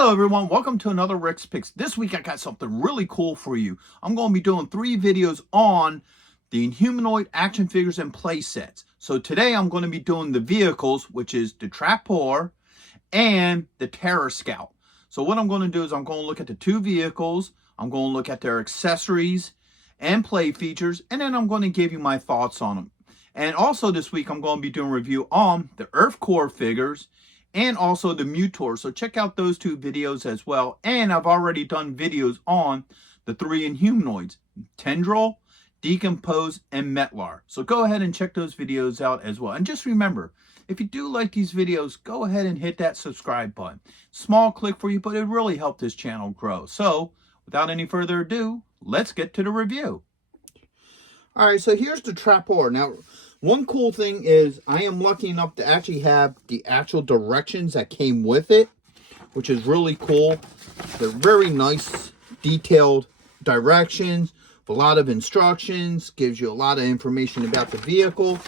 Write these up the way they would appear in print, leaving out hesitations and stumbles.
Hello everyone, welcome to another Rick's Picks. This week I got something really cool for you. I'm going to be doing 3 videos on the Inhumanoid action figures and play sets. So today I'm going to be doing the vehicles, which is the Trappeur and the Terrascout. So what I'm going to do is I'm going to look at the 2 vehicles, I'm going to look at their accessories and play features, and then I'm going to give you my thoughts on them. And also this week I'm going to be doing a review on the Earth Core figures and also the Mutor. So check out those 2 videos as well. And I've already done videos on the 3 Inhumanoids, Tendril, Decompose, and Metlar. So go ahead and check those videos out as well. And just remember, if you do like these videos, go ahead and hit that subscribe button. Small click for you, but it really helped this channel grow. So without any further ado, let's get to the review. All right, so here's the Trappeur. Now, one cool thing is I am lucky enough to actually have the actual directions that came with it, which is really cool. They're very nice, detailed directions, a lot of instructions, gives you a lot of information about the vehicle.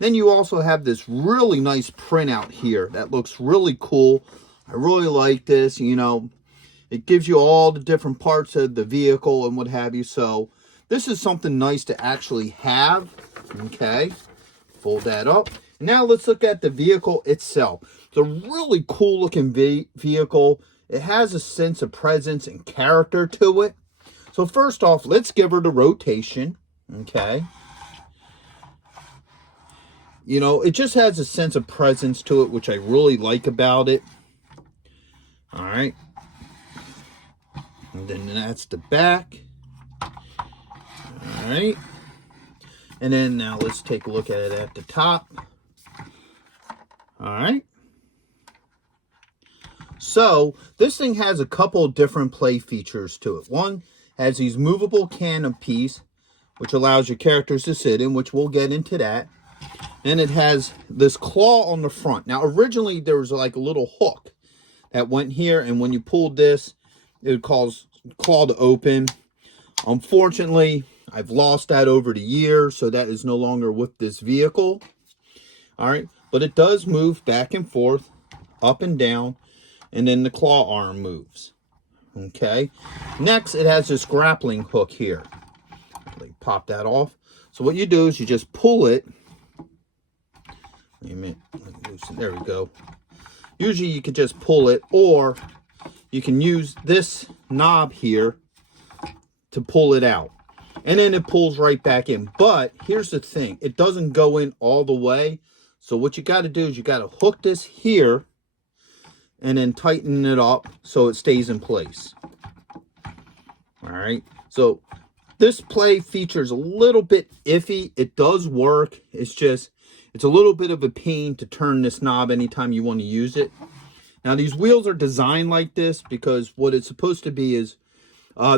Then you also have this really nice printout here that looks really cool. I really like this, you know. It gives you all the different parts of the vehicle and what have you. So this is something nice to actually have. Okay. Fold that up. Now let's look at the vehicle itself. It's a really cool looking vehicle. It has a sense of presence and character to it. So first off, let's give her the rotation. Okay. You know, it just has a sense of presence to it, which I really like about it. All right. And then that's the back. All right. And then now let's take a look at it at the top. All right. So this thing has a couple of different play features to it. One has these movable canopies, which allows your characters to sit in, which we'll get into that. And it has this claw on the front. Now, originally there was like a little hook that went here, and when you pulled this, it would cause the claw to open. Unfortunately, I've lost that over the years, so that is no longer with this vehicle. All right, but it does move back and forth, up and down, and then the claw arm moves. Okay, next it has this grappling hook here. Like, pop that off. So what you do is you just pull it. Wait a minute, there we go. Usually you could just pull it, or you can use this knob here to pull it out. And then it pulls right back in. But here's the thing. It doesn't go in all the way. So what you got to do is you got to hook this here and then tighten it up so it stays in place. All right. So this play features a little bit iffy. It does work. It's just, it's a little bit of a pain to turn this knob anytime you want to use it. Now these wheels are designed like this because what it's supposed to be is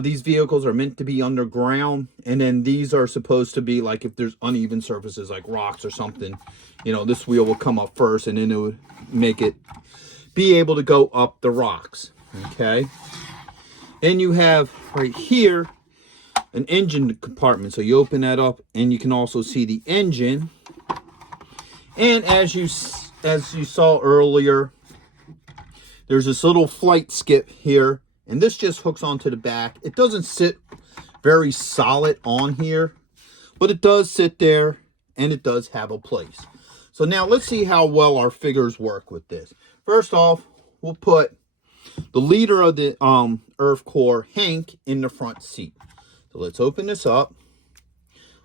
these vehicles are meant to be underground, and then these are supposed to be like if there's uneven surfaces like rocks or something, you know, this wheel will come up first and then it would make it be able to go up the rocks. Okay. And you have right here an engine compartment. So you open that up and you can also see the engine. And as you saw earlier, there's this little flight skip here. And this just hooks onto the back. It doesn't sit very solid on here, but it does sit there and it does have a place. So now let's see how well our figures work with this. First off, we'll put the leader of the Earth Core, Hank, in the front seat. So let's open this up,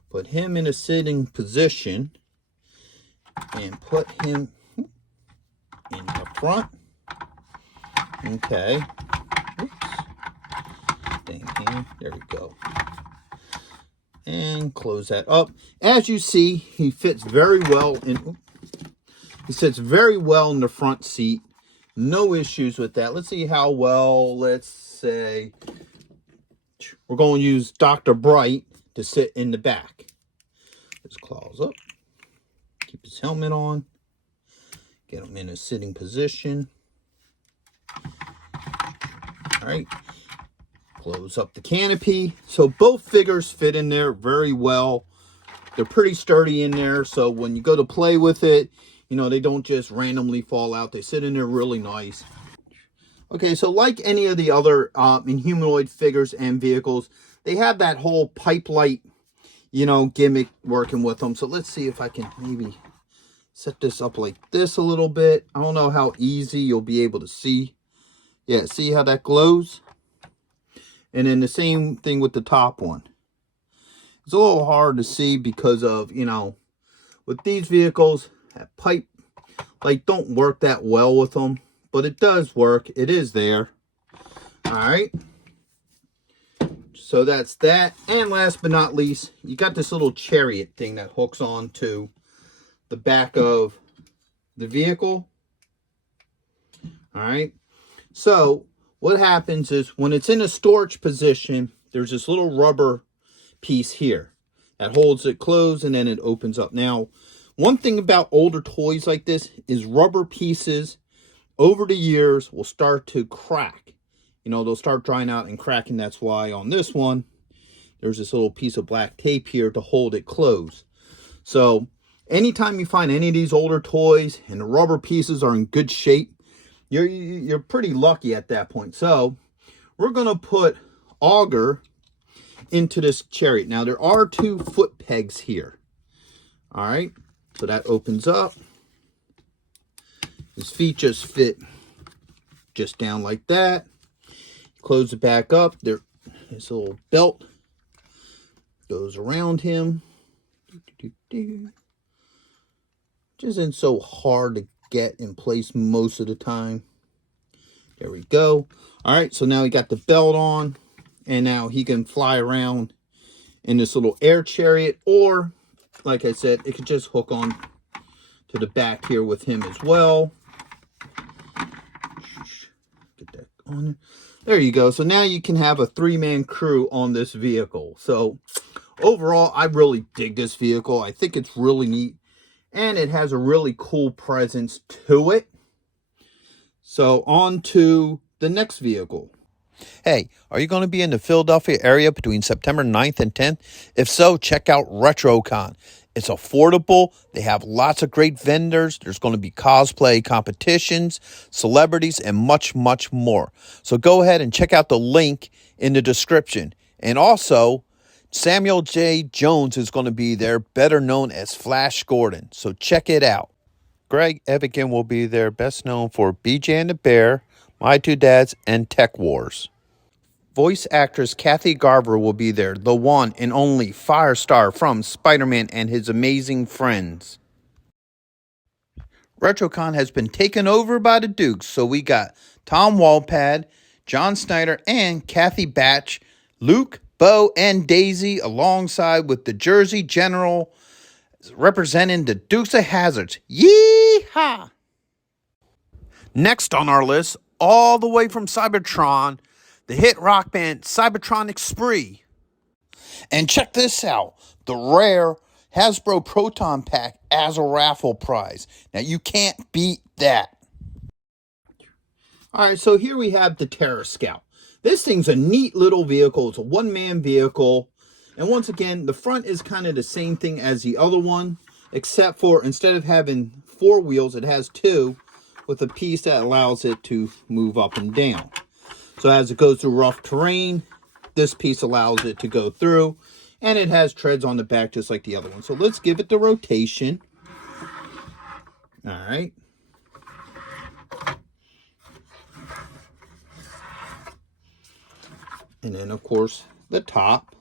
put him in a sitting position, and put him in the front. Okay. There we go. And close that up. As you see, he fits very well in. He sits very well in the front seat. No issues with that. Let's see how well. Let's say we're going to use Dr. Bright to sit in the back. His claws up. Keep his helmet on. Get him in a sitting position. All right. Close up the canopy. So both figures fit in there very well. They're pretty sturdy in there. So when you go to play with it, you know, they don't just randomly fall out. They sit in there really nice. Okay, so like any of the other Inhumanoid figures and vehicles, they have that whole pipe light, you know, gimmick working with them. So let's see if I can maybe set this up like this a little bit. I don't know how easy you'll be able to see. Yeah, see how that glows? And then the same thing with the top one. It's a little hard to see because of, you know, with these vehicles, that pipe light don't work that well with them. But it does work. It is there. All right. So that's that. And last but not least, you got this little chariot thing that hooks on to the back of the vehicle. All right. So what happens is when it's in a storage position, there's this little rubber piece here that holds it closed and then it opens up. Now, one thing about older toys like this is rubber pieces over the years will start to crack. You know, they'll start drying out and cracking. That's why on this one, there's this little piece of black tape here to hold it closed. So anytime you find any of these older toys and the rubber pieces are in good shape, you're pretty lucky at that point. So we're going to put auger into this chariot. Now there are 2 foot pegs here. All right, so that opens up. His feet just fit just down like that. Close it back up. There, this little belt goes around him. Which isn't so hard to get in place most of the time. There we go. All right, so now he got the belt on, and now he can fly around in this little air chariot, or like I said, it could just hook on to the back here with him as well. Get that on there. There you go. So now you can have a 3-man crew on this vehicle. So overall, I really dig this vehicle. I think it's really neat, and it has a really cool presence to it. So on to the next vehicle. Hey, are you going to be in the Philadelphia area between September 9th and 10th? If so, check out RetroCon. It's affordable. They have lots of great vendors. There's going to be cosplay competitions, celebrities, and much, much more. So go ahead and check out the link in the description. And also, Samuel J. Jones is going to be there, better known as Flash Gordon. So check it out. Greg Evigan will be there, best known for BJ and the Bear, My Two Dads, and Tech Wars. Voice actress Kathy Garver will be there, the one and only Firestar from Spider-Man and His Amazing Friends. RetroCon has been taken over by the Dukes, so we got Tom Walpad, John Snyder, and Kathy Batch, Luke, Bo, and Daisy, alongside with the Jersey General representing the Dukes of Hazzards. Yee-haw! Next on our list, all the way from Cybertron, the hit rock band Cybertronic Spree. And check this out, the rare Hasbro Proton Pack as a raffle prize. Now you can't beat that. All right, so here we have the Terrascout. This thing's a neat little vehicle. It's a 1-man vehicle. And once again, the front is kind of the same thing as the other one, except for instead of having 4 wheels, it has 2 with a piece that allows it to move up and down. So as it goes through rough terrain, this piece allows it to go through, and it has treads on the back just like the other one. So let's give it the rotation. All right. And then, of course, the top.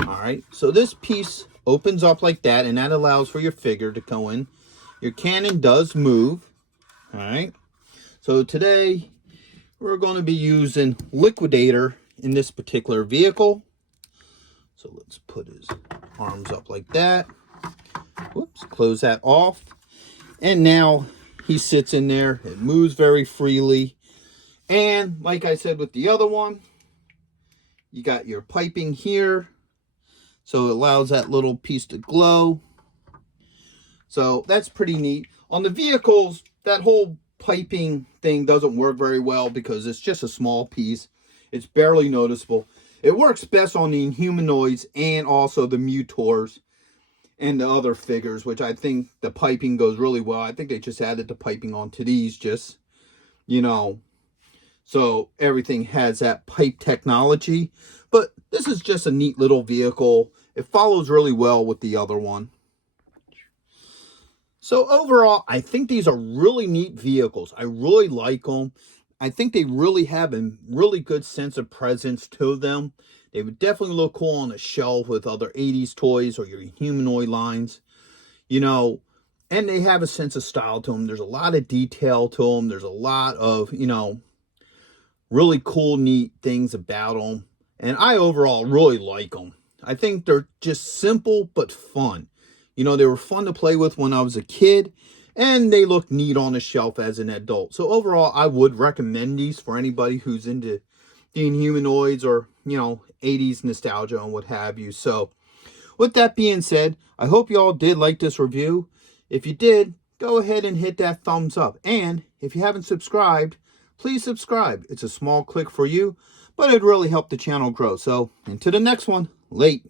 All right. So this piece opens up like that, and that allows for your figure to go in. Your cannon does move. All right. So today, we're going to be using Liquidator in this particular vehicle. So let's put his arms up like that. Whoops. Close that off. And now he sits in there. It moves very freely. And like I said with the other one, you got your piping here. So it allows that little piece to glow. So that's pretty neat. On the vehicles, that whole piping thing doesn't work very well because it's just a small piece. It's barely noticeable. It works best on the Inhumanoids and also the Mutors and the other figures, which I think the piping goes really well. I think they just added the piping onto these just, you know, So everything has that pipe technology. But this is just a neat little vehicle. It follows really well with the other one. So overall, I think these are really neat vehicles. I really like them. I think they really have a really good sense of presence to them. They would definitely look cool on a shelf with other 80s toys or your humanoid lines. You know, and they have a sense of style to them. There's a lot of detail to them. There's a lot of, really cool, neat things about them. And I overall really like them. I think they're just simple but fun. They were fun to play with when I was a kid, and they look neat on the shelf as an adult. So overall, I would recommend these for anybody who's into the Inhumanoids or, 80s nostalgia and what have you. So with that being said, I hope you all did like this review. If you did, go ahead and hit that thumbs up. And if you haven't subscribed, please subscribe. It's a small click for you, but it'd really help the channel grow. So until the next one, late.